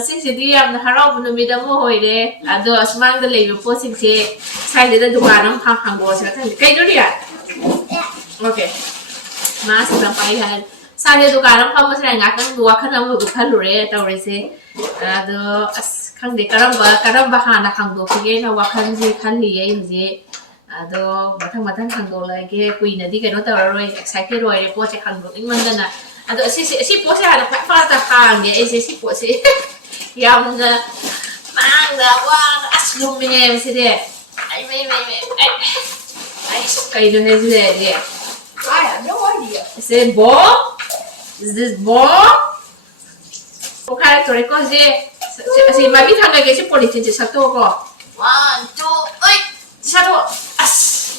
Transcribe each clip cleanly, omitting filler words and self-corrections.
ngasisidꯤ yamna harau numida mo hoire ado asmang da leibe posing se sai da dukan am hanggo se kan kai do dia okay mas da pai han sai dukan am pam se nga kan dua kan am bu khalure tawre se ado as khangde karamba hana khangdo ge na wa khan ji khan li ye je ado mathang khangdo la ge kuina di kai no tawroi excited roi po che khangdo ingman da na ado si po se hana fa ta khang ge si po se yamna manga wang aslum ne se de ai kai do ne de I have no idea. Is it ball? Is this ball? Okay, sorry, cause si mami thanga ke si politin si sato ko. 1, 2, 3. Sato. As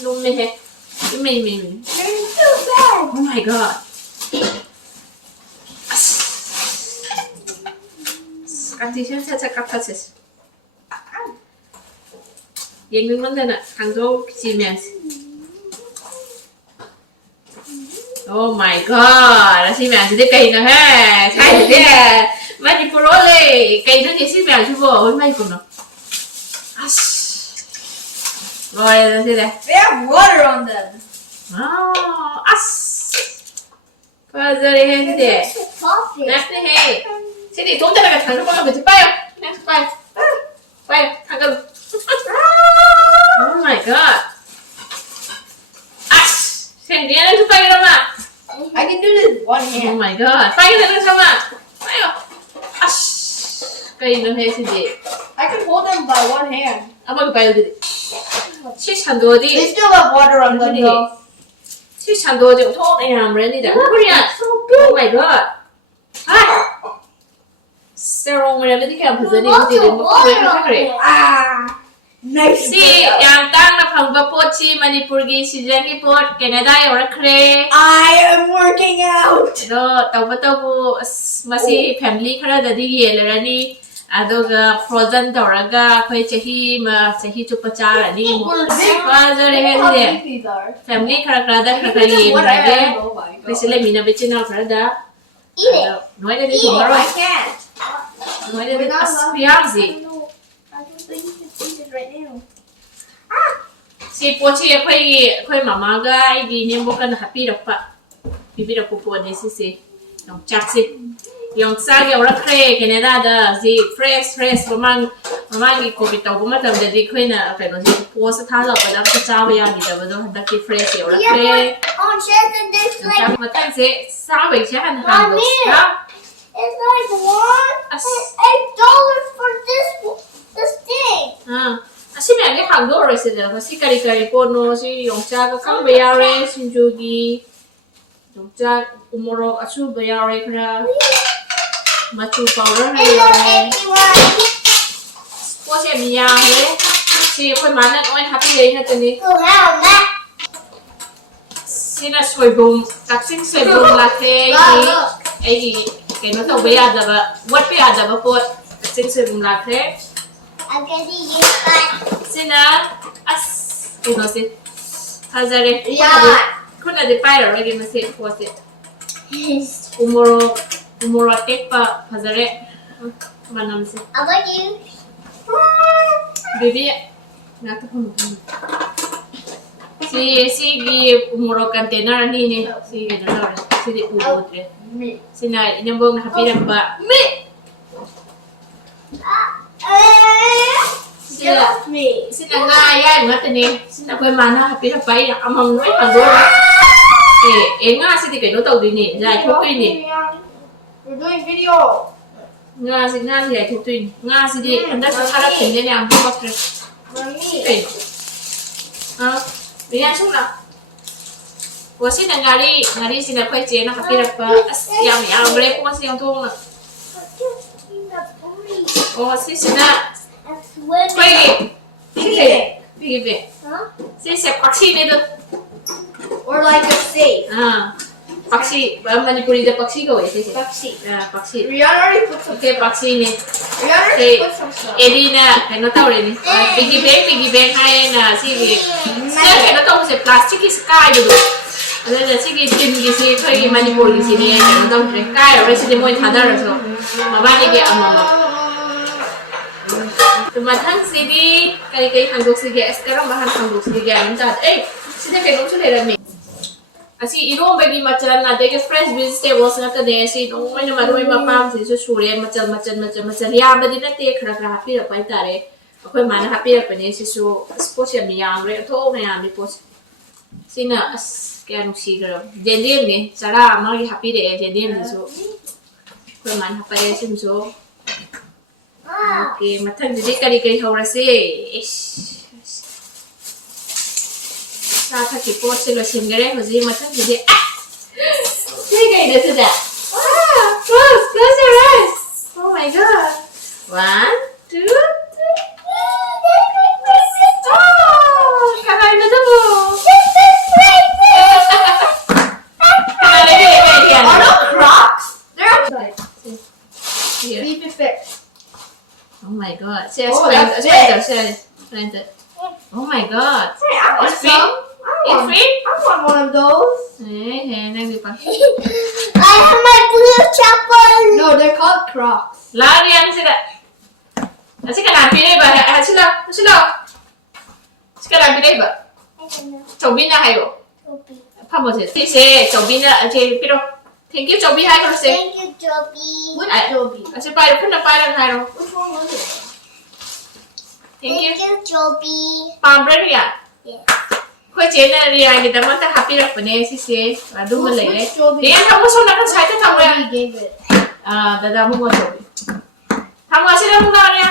lum me he. Me. You're so bad. Oh my god. As. Condition sa kapasis. Yang naman na hangdo si mens. Oh my god, si mẹ sẽ cây nữa ha, sai rồi đấy, Manipuriเลยcây nó thì si mẹ chú bố, ôi mấy con nó, rồi thế đây, They have water on them. bây giờ đi hết thế đấy, So fluffy. next đi hết, thế thì chúng ta lại thằng nó có cái gì bay không, next bay, thằng cái, oh my god, xem đi nó bay đâu mà. I can do this with one Oh hand. my god, fire na lang sama. Ayo. Kayo na hay sige. I can hold them by one hand. Ama kayo dito. Si Sando They di. still have water on them though. Si Sando di utot ay hamre ni da. Korea. So good. Oh my god. Hi. Serong mo na di kaya pazani di din mo kare. Ah. Nice. Si yang tang na khangba Potchei Manipuri si Jackie Pot Canada ora kre. I am working out. Do tabu masi family khara da di yelerani adoga frozen toraga khoi chahi chupacha ani mo fazare hele These are. family khara da khara ye Whatever. ne Oh my god. pisile mina bechina khara da Eat it. noi da di Eat it. tomorrow I can't. noi da di aspiazi I don't think you can eat it right now. si Potchei khoi mama ga di nembo kan happy rakpa bibi rakpo po de si yong chaksi yong sa ge ora kre Canada da zi fresh mamang gi ko bitaw ko matam da di khoi na ka no zi post tha la pa da cha ba ya gi da ba do da ki fresh ora kre On shares in this cha ma tan se sa ba cha han han do ha It's like $1 for this thing. asi me ge hang do ro se da si kari ko no si yong cha ka kang ba ya re sinju gi yong cha umoro asu ba ya re kra machu powder na Hello ya re everyone. po se mi ya re si khoi ma na oin happy le na tani So how that? sina soibum taksin soibum la the ai cái nó tàu bây giờ ba what bây giờ ba pot taksin soibum la the I'm gonna use that. sina as cái nó si hazare Yeah. kun ada pai rồi cái mà se po se Yes. umuro tek pa hazare manam se How about you? baby na to si gi umuro container ni si na si di utre Me. sina inambong na happy ba Me. sila Just me. sila nga ya ngat ni sila ko mana happy na pai amam noi hando nga si di kai no tau di ni ja thok tui ni We're doing video. nga si ai thok tui nga si di anda sa sara thin ni am ba tre Mommy. kai Riyan chung na. Wasi na ngari sina kwai che na happy pa yam bre ko si yang thong na. Oh si sina kwai pigi Huh? si se paksi ne do Or like a safe. paksi ba Manipuri da paksi ko ese se Pepsi. paksi Rihanna already put some. okay paksi ne Rihanna already put some stuff. edi na kano tawre ni pigi bank hai na si bi sa kano taw se plastic is kai do ada si gi tin gi si khoi gi Manipuri gi si ne kano taw tre kai ore si de moi thadar so mabani ge amama Matang sini kali handuk sige sekarang bahan handuk sige antar sini kayak nungsu lerami asi iro bagi macam ada ke fresh vegetables ngata deh si nung mana maru mapam si susure macam ya badi nanti kera happy apa itu are aku mana happy apa nih si su sport ya miyam re to na mi pos sina kayak nungsi gero jendem nih cara amal happy deh jendem nih su aku mana apa deh si su Okay, matang jadi kari haurasi. Saat kita potse lo singere, masih matang jadi Jadi kayak itu sudah. Wow, close your eyes. Oh my god. 1, 2, 3. Oh, kakak itu tuh. Kakak lagi dia. Are those Crocs? They're outside. Here. Keep it fixed. Oh my god. Oh, that's Splendid. Oh my god. Hey, I want It's free? some. It's free? I want one of those. Nanti pa. I have my blue chapel. No, they're called Crocs. Lari yan sila. Kasi kanapin ba? Sila. Sila kanapin ba? I don't know. Chobi na kayo. Joby. 파모제. 세 chobi na 제 필요. Thank you chobi hai ko se. Thank you, Joby. Which I- Joby? Kasi pa rin na pa rin Which one was it? Thank you. Joby. Pambre ya. Yes. Ko je na ri ai da mata happy ra pane si se. Adu ma le le. Which Joby? Riyan ka mo so na kan sai ta tang ya. Joby gave it. Dada mo chobi. Tang wa sila mo na ya.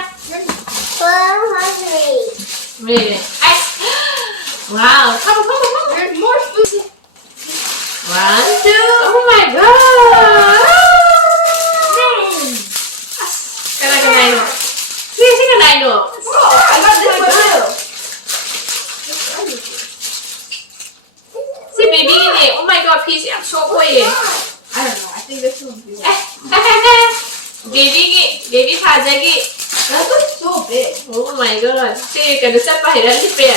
100. Really? Wow. Come. There's more food. 1, 2. Oh my god. Kanay no. Sige kanay no. Oh, I got this one too. Si baby ini. Oh my god, please I'm so quiet. I don't know. I think this one's good. Baby thajagi. That looks so big. Oh my god. Si kada sa pahiran si Pia.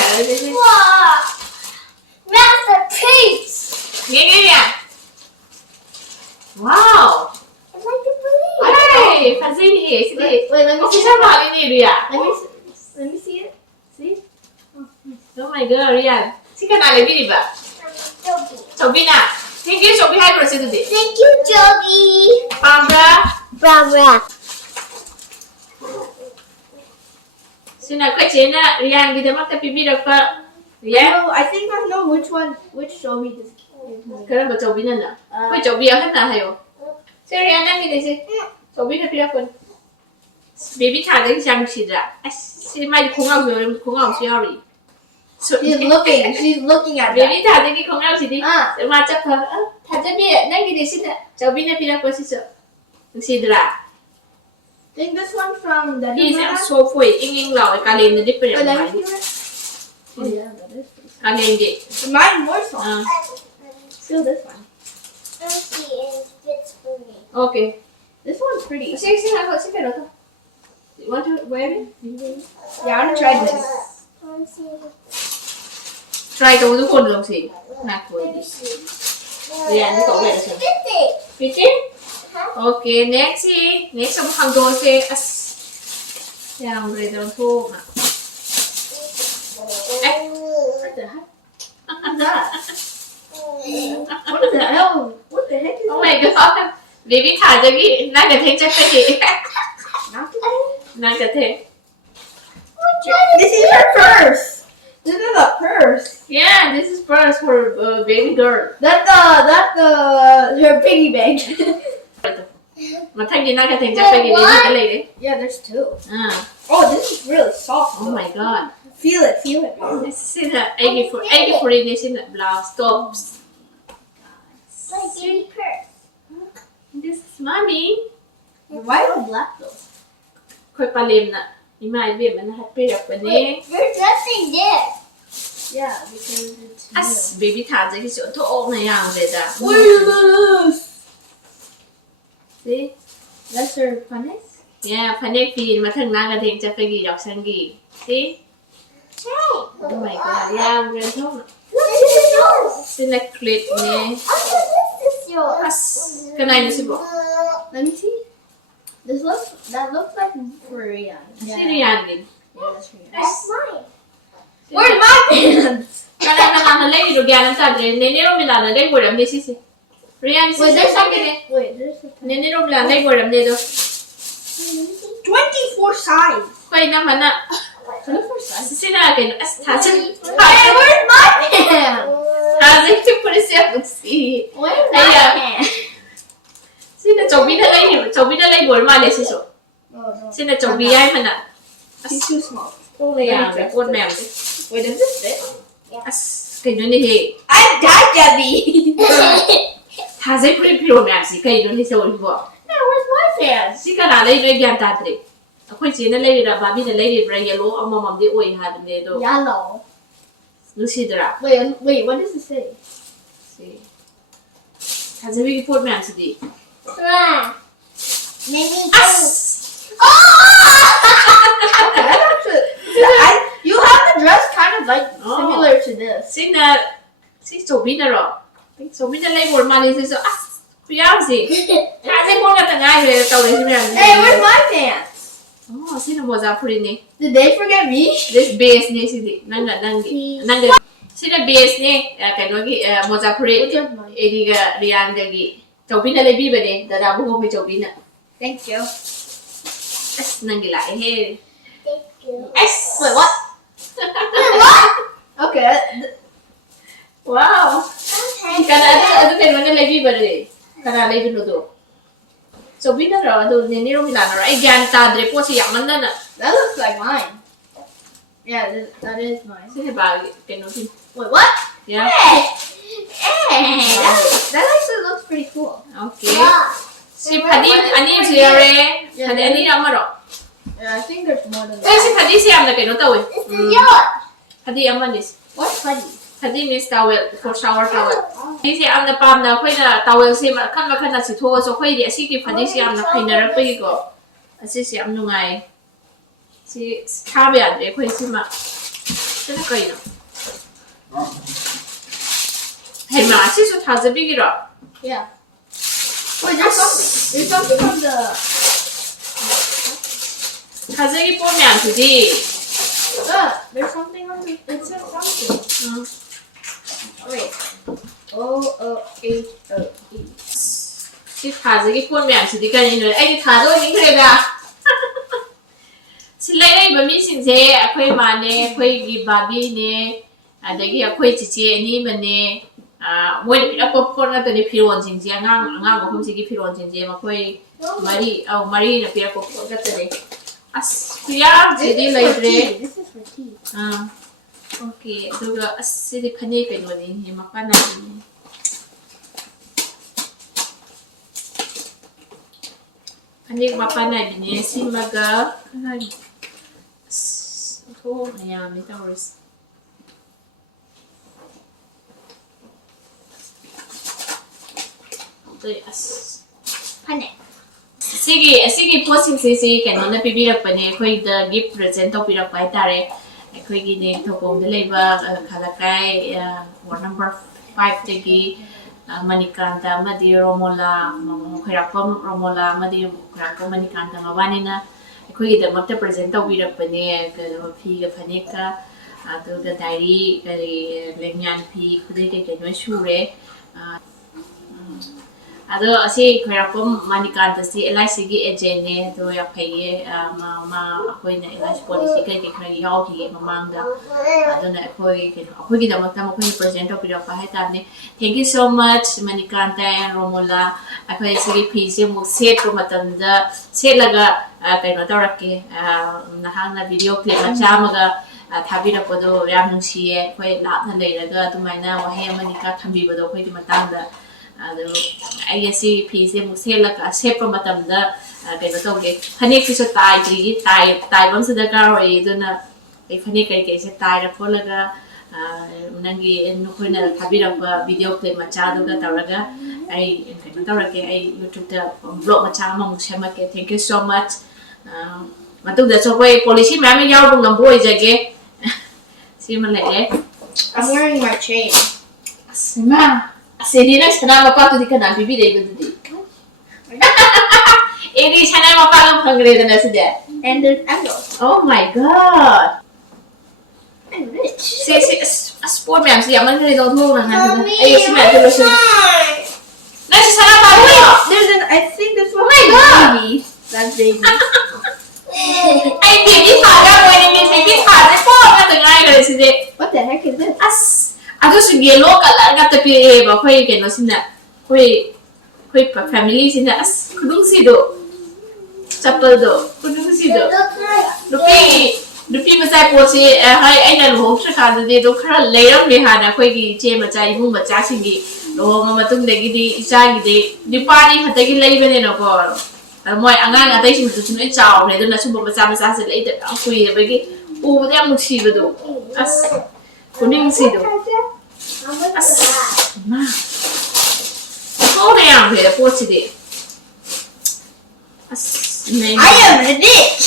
Wow. Masterpiece. Gini ya. Wow. I like the blue. Ay, pansin ni. Sige. Wait, let me Kasi see. sa mali ni Ria. Let me see it. See? Oh my god, Ria. Si kanale bini ba? Joby. Chobi na. Thank you, Chobi hai ko sido di. Thank you, Joby. Pambra. Barbara. Sina ka chena Ria gida makta pibira pa. Ria. No, I think I know which Joby this is. Kaya ba Chobi na na? Ko Chobi ang na hayo. Si Ria na gida si. Chobi na pira kon. Baby thajagi jam chida. Si mai khungao siari. So She's looking at that. baby thajagi khungao si di. Ah. Ma cha pa. Thajabi na gida si na. Chobi na pira ko si so. Sidra. I think this one from the He is so full. Ing lao ka len di pira Wait, let mai. me see it. Oh yeah, that is. Ka len di. Mine more song. Still this one. Let's see if it's for me. Okay. This one's pretty. Sige ako sige to. You want to wear it? Yeah, I wanna try this. Let's see if Try 到ทุกคนลองสิน่ากลัวดิ Yeah, this got wet, so. Fit it. Fitting? Okay, next next ang hangdo si as yang redo to na. What the heck? What's that? What the hell? What the heck is Oh my god. Baby thajagi nagathe chakki. that? Nagathe. This is her purse. This is a purse. Yeah, this is purse for baby girl. That's her piggy bank. Mathagi nagathe chakki baby ka lai Yeah, there's two. Ah. Oh, this is really soft. Oh my god. Feel it. This is the 84 this is the blouse tops. like baby purse. This is mommy. Why the black though? Khoi palim na. Imai bi man happy ra pa ni. There's nothing there. Yeah, because it's new. As baby thajagi so to ok na yang le da. What is this? See? That's her panes? Yeah, panek fi ma thang na ga theng cha pa gi yak sang gi. See? Hey. Oh my god. Yang re thong. This is yours. Sina clip ni. This is yours. As kanai ni si bo. Let me see. That looks like Korean. Syrian. Yeah, that's Korean. That's mine. Where's my pants? Kanang lady do gyan ta dre nene ro milana dai boram de sisi. Rian Wait, there's something. sisi. Wait, there's something. Nene ro milana dai boram de do. 24 size. Koi na mana 24 size. sisi na ke as ta chen. Hey, where's my pants? Ta zai tu polisi si. Where's my Hey, pants? Sina chobi na lai bol ma le siso. Oh, no. Sina chobi ai mana. She's too small. Ko le ya be pot mem. Wait, does this fit? As ke do ni he. I died, Debbie. Ta zai puri piro mem si kai do ni so ri bo. Hey, where's my pants? Si ka na lai do gyan ta dre. Akhoi chi na lai ra ba bi na lai ra yellow amma mam de oi ha de do. Yellow. Lucy dra. Wait, what does it say? Si. Ta zai bi pot mem si di. Maybe As. Okay, that's actually. You have the dress kind of like similar to this. Sina si chobi na ro. Chobi na lai bol ma le si so as. Kuyang si. Ta zai bol na ta ngai le tau le si mem. Hey, where's my pants? Oh, sino mo za puri ni. Did they forget me? This base ni si di. Nang sino base ni kano gi mo za puri. Which one's mine? Edi ga riang da gi. Chobi na le bi ba de. Da da bu ko chobi na. Thank you. As nang gila he. thank you. As. Wait, what? What? Okay. Wow. Okay. Kana ado kay mana lagi ba de. Kana lagi no do. Chobi na ro do ni ro milana ro. Ai gyan ta dre po si yak man na. That looks like mine. Yeah, that is mine. Sino ba kano si. Wait, what? Yeah. Hey, that actually looks pretty cool. Okay. Wow. Si Padi ani siyare. Padi ani amaro. Yeah, I think there's more than Eh si that. Padi siya na kano tawi. This is yours. Padi amanis. What's funny? Padi means towel for shower towel. Di si am na pam na khoi na towel si ma kan na si tho so khoi di si ki Padi si am na khoi na ra pai ko. Asi si am nungai. Si tha ba de khoi si ma. Sina kai no. Hey ma si so tha zabi gi ro. Yeah. Wait, there's something. There's something on the. Tha zagi po myang tu di. There's something on the. It says something. Wait. O-O-H-O-E. Si tha zagi po myang tu di kan ino. Ai tha do ning kre da. Si lai lai ba mi sing se akhoi ma ne, akhoi gi babi ne, adagi akhoi chichi ani ma ne. Moi na popcorn na tani phiron jing je ngang ko hum si gi phiron jing je ma khoi mari na pira popcorn ka tani as kuya je di lai dre This is for tea. okay duga as si di phane pe no ni ma pa na ni ani ma pa na ni si maga kana ko ya mi tawris as Honey. Sige posting si kano na pibirak pa ni ako'y the gift present to pirak pa itare ako'y gini to kung nilaiba kalakay ward number 5 tagi manikanta madi romola khirakpam romola madi khirakpam manikanta ngawani na ako'y gida magta present to pirak pa ni phi ga phanika ato ga diary kari lengyan phi kudai kay kano shure ado asi khirakpam manikanta si LIC gi agent ne do ya phaye ma akhoi na LIC policy kai ke khari yaw ki mamang da ado na akhoi gi da makta akhoi present to pira pa hai ta ne thank you so much manikanta and romola akhoi si phi se mu set ko matam da set laga kai ma tawrak na hang na video clip ma chama ga thabira ko do yam nung si e akhoi la na lei laga tumaina wa he manika thambi ba do akhoi ki matang da ado ai si phi se mu se la ka se pa matam da kai ba to ge phanek ki so tai bam se da ka roi do na ai phanek kai se tai ra phola ga nangi nu khoi na thabi ra ba video clip ma cha do ga tawra ga ai kai ma tawra ke ai YouTube da vlog ma cha ma mu se ma ke thank you so much matu da so koi policy ma me yaw bu ngam boi ja ge si ma le I'm wearing my chain. asima Asidi na sana mapa tu di kana bibi dai gudu di. Ini sana mau pakai khangdre dan sudah. And there's emeralds. Oh my god. I'm rich. Si sport memang sih aman dari dulu nangan. Ayo si mana terus. Nasi sana baru. There's an, I think this one. Oh my god. Baby. That's baby. Ay baby thada mo ini baby thada po na tengah dari sini. What the heck is this? Aduh si yellow color kat tapi bah koi kena sini. Koi family sini kudung si do. Chapel do. Kudung si do. Dupi macam posi hai ai dah loh sekarang tu dia tu kerana layer mehana koi ki cie macam ibu macam singi loh mama tu lagi di icah gitu di pani hati ki lagi benda nak kor. Mọi anh ở đây chúng tôi chào này tôi là chúng tôi làm sao sẽ lấy được áo quỳ với cái u với em một xì vào đồ có nên xì đồ mà có này làm về là phố xì đi I am rich.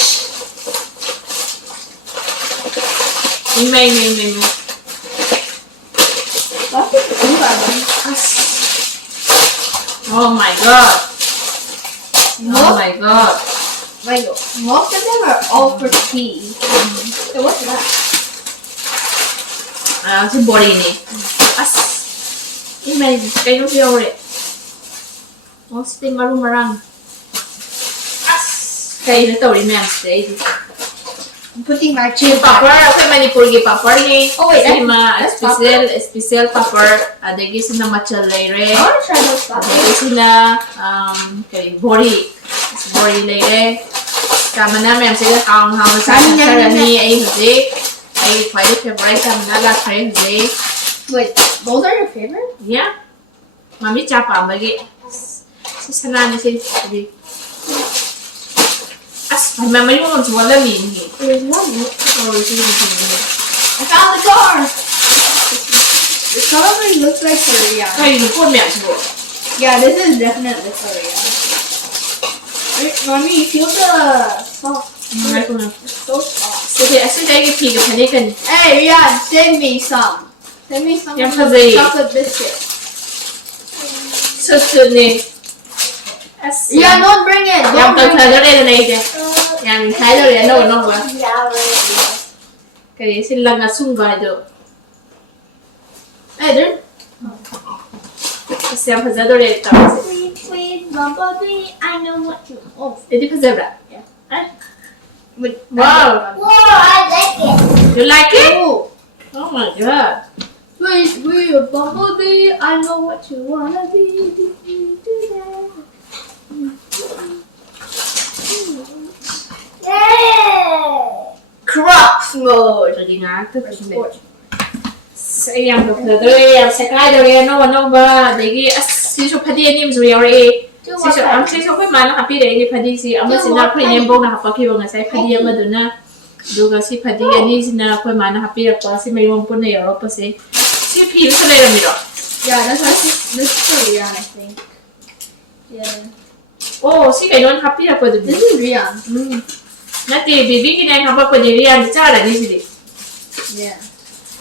mày What's this? oh my god. Oh my god. Wait, most of them are all for tea. So what's that? Cái body này. Ini cái nó phiêu đấy. Most thing marang. Cái nó tàu đi mềm đấy. I'm putting my Cái chili papar, cái Manipuri cái papar này. Oh wait, Mà special papar. Ada cái xin nama chalai re. I want to try those Ada papas. cái xin là cái body này re. Cảm ơn em sẽ học học sang cái này ai hết. Ai phải được favorite cảm ơn là phải hết. Wait, those are your favorite? Yeah. Mami chapa lagi. Sana ni sih tadi. Mama you want to wala ni ni. There's one more. Oh, sini sini. I found the car! It probably looks like Korea. Kau ni pun macam tu. Yeah, this is definitely Korea. Wait, mommy, feel the salt. Mana pun. It's so soft. Jadi asal saya pergi ke sana kan. Hey, Riyadh, send me some. Send me some Yang of pazai. the chocolate biscuit. Susu ni. Yeah, don't bring it. Yang Don't bring terkadang it. ada ni je. Yang saya tu dia no buat. Kaya sila nga sumba do. Hey, there. Kasi ang pazado rin tahu. Sweet, sweet bumblebee, I know what you want. Jadi pazabra. Wow. Whoa, I like it. You like it? Oh. Oh my god. Sweet, sweet bumblebee, I know what you wanna be. Yeah. Crocs mode. Lagi ngatu Saya yang pazado yang sekai do rin no ba. Lagi si so padi ni mzu yari. Si so pay mana happy deh ni padi si amma sina pay ni bong na hapaki bong saya padi yang maduna. Duga si padi ni sina pay mana happy apa si may wong pun na yaro pa si pi sa lay miro. Yeah, that's why this is Korean, I think. Yeah. Oh, si kay non happy apa do. This is Rian. Nanti bibi kina yang apa ni rian cara ni sini. Yeah.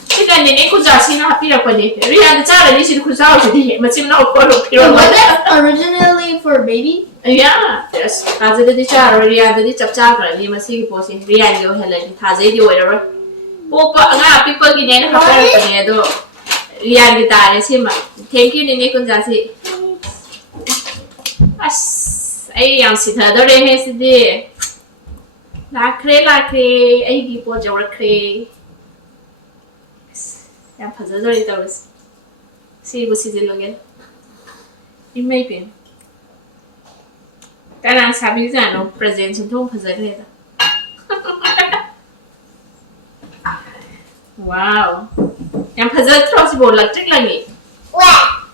Si kan ni ku jasi na happy apa ni. Rian cara ni sini ku jauh sini. Macam na apa lo piro. Was that originally for baby? Yeah. Yes. Kaza di cara rian di cap cara ni masih posi rian yo hela ni taze di ora. Popa nga people kina na happy apa ni do. Rian di tare si ma. Thank you ni ku jasi. Ay yang si thada re he si di. Lakre ay gipo jawra kre. Yang pazado ri tawis. Si bu si zilogen. It may be. Karena sabi sa no present untuk pazado ri ta. Wow. Yang pazado terus bo electric lagi. What?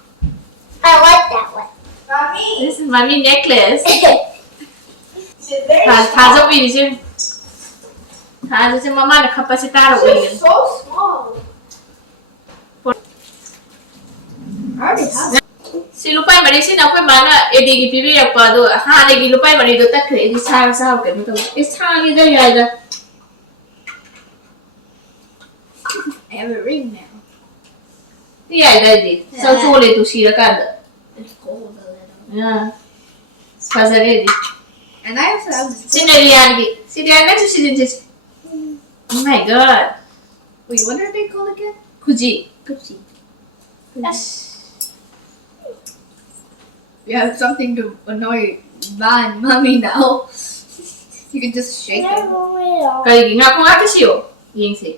I like that one. Mommy. This is mommy necklace. She's very Tazo wi ni. Tazo si mama na kapasitar wi. She's so small. I already have it. Si lupai mari si na koi mana edi gi pibi ya pa do ha ne gi lupai mari do tak kre di sa ke no to is ha ni da ya da I have a ring now. ti ya da di so chu le tu si ra ka da It's gold a little. ya spazare di And I also have this. Sinerian. Sinerian next to this. Oh my god. Wait, what are they called again? Kuji. Gucci. Yes. We have something to annoy Ma and Mommy now. You can just shake them. Kaya nga kung ato siyo. Yung si.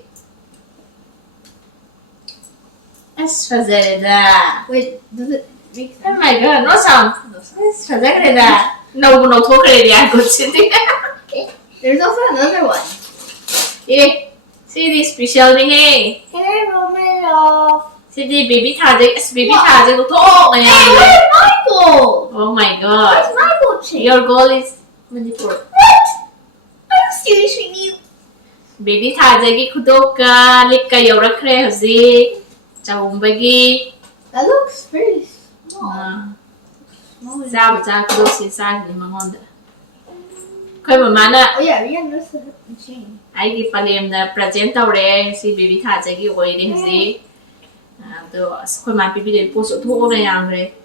Es fazenda. Wait, does it make Oh sense? my god, no sound. No sound. Es fazenda. No talk already. Good city. There's also another one. Eh. See this special ni hey. See the baby tajik. Baby tajik. Talk Hey, ngayon. where's my goal? Oh my god. Where's my goal chain? Your goal is Manipur. What? Are you serious with me? Baby tajagi kudoka likka yorakre hozi. Chaumbagi. That looks pretty small. Smaller. Sao cha kudosi sa ni mangonda. Khoi mamana Oh yeah, we understood the chain. aigi palem na present tawre si baby tajagi oire hozi. Do khoi ma baby de poso tho na yangre.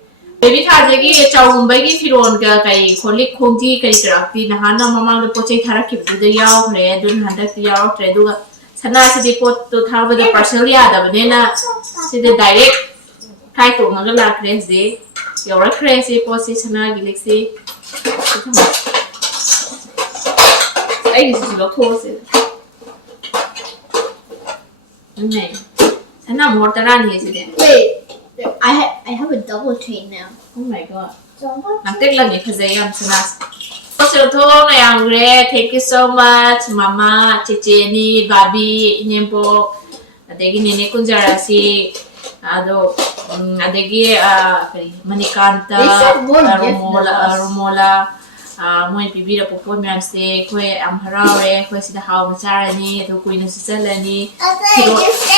Baby tajagi chaumbagi firon ga kai kholik khongji kai krakti na hana mamang de pochei tharakip de yaw khre dun handak yaw tre du sana si de pot to thawa de parcel ya da bane na si de direct kai to ma ga la khre zi yawra khre si pot si sana galaxy ai si lo tho si ne sana more taran hi si de Wait, I have a double chain now. oh my god naktek lang ni khazai am sana so thong ayangre thank you so much mama cheche ni babi inembo adegi nene kunjara si ado adegi kari manikanta They said more gift than us. rumola moi bibira popo myam se koi am harawe koi sida haw macharani to koi na sisalani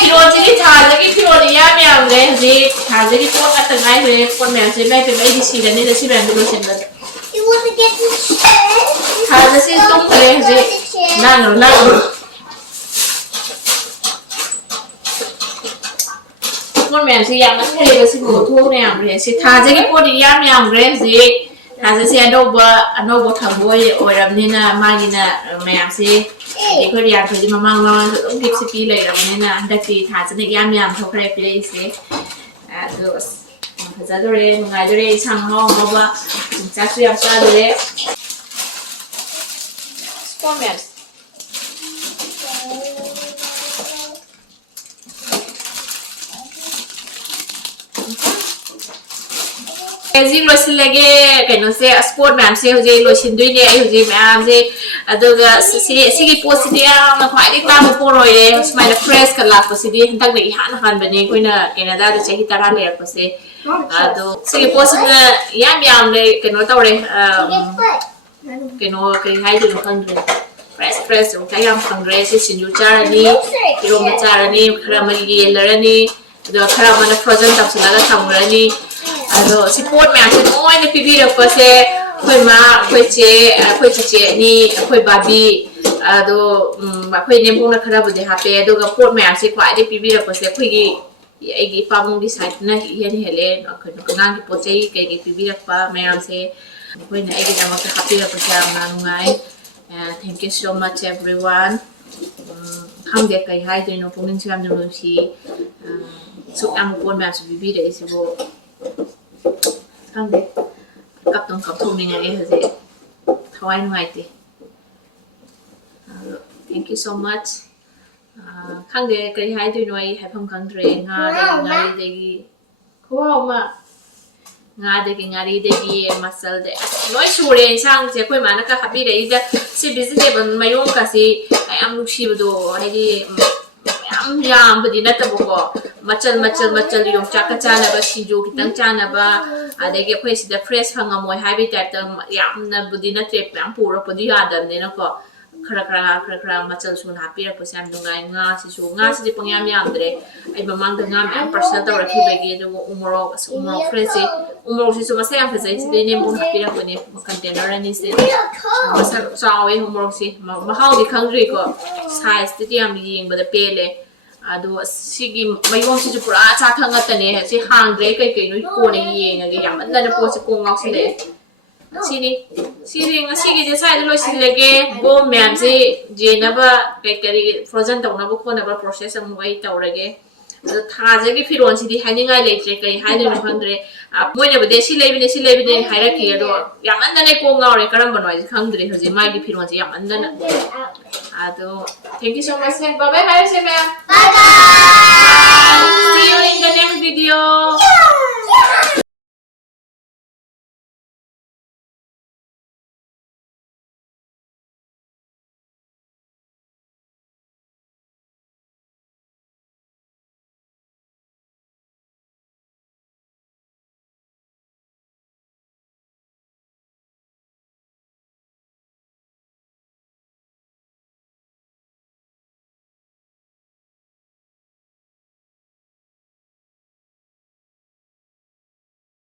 kiro jiri thajagi kiro ni yam yam re ji thajagi pot atangai re pot myam se mai pe mai di sidani da siban do senba You want to get the chair? thajasi tum re ji nang pot myam se yam na thele ba si mo tho ne yam re si thajagi pot ni yam re ji thajasi anoba thamboi oramnina magina myam se ko ri yakho ji mamang ma gip si pi lai ramnina dakti thajani yam thokre pi lai se do fazadore nungaidore sang ho ba chasu yam sa dore comments Ezing losin lagi keno se sport ma'am se hoje losin dui ne hoje ma'am se aduga sigi post dia na khwai dik ta mo poroi re smile fresh ka lak posi di hentak be han han bane koina Canada da chehi tara le ko se adu sigi post na yam le keno tawre keno kai hai du khangdre fresh o kai yam khangdre se sinju charani kilo macharani kharamali yelarani do kharamana frozen tapsala thamrani ado support me asin oi na pibira ko se khoi ma khoi che ni khoi babi ado khoi nem pong na khara bu de ha pe ado ga support me asin khwai de pibira ko se khoi gi ai gi pamong di site na hi hen hele khoi no ngang gi pochei ke gi pibira pa me am se khoi na ai gi dama ka happy ko se na ngai thank you so much everyone khangde kai hai de no pong ning cham de si suk am pon ma su pibira isi bo khangde cấp tông cấp thông mình này thì thôi anh ngoài thì thank you so much khangde cái hai đứa nói hai phong khangdre nga de wow mà nga de gi masal de nói sure sang je koi mana ka happy re ida si vegetable mayong kasi ay am luksi do ai di am yam budi na tabo ko machal yung chaka chana ba sinju kitang chana ba adege khoi sida fresh phangamoi haibi type ta yam na budi na trep am pura podi adam ne na ko khara machal sun happy ra ko sam dungai nga si pangyam yam dre ai mamang da ngam am personal ta rakhi bege do umro fresh umro si masaya am phasai si ne mo happy ra ko ne container ani se masa sawe umro si ma how di khangri ko size ti am ying ba da pele ado sigi mayom si pura cha khanga tane si hangdre kai kai no ko ne yeng age yam na po si ko ngak si le Sini, sini ngasigize side loisilege bo myamse jenaba kekari frozen tawna bu khona ba process am wai tawrage ado thajagi firon sidi haningai leitre kai haidin khangdre moine bade si leibine hairaki ado yamandane ko ngawre karam banoi khangdre hoji magi firon ji yamandana ado thank you so much bye bye hi ma'am Bye bye. see you in the next video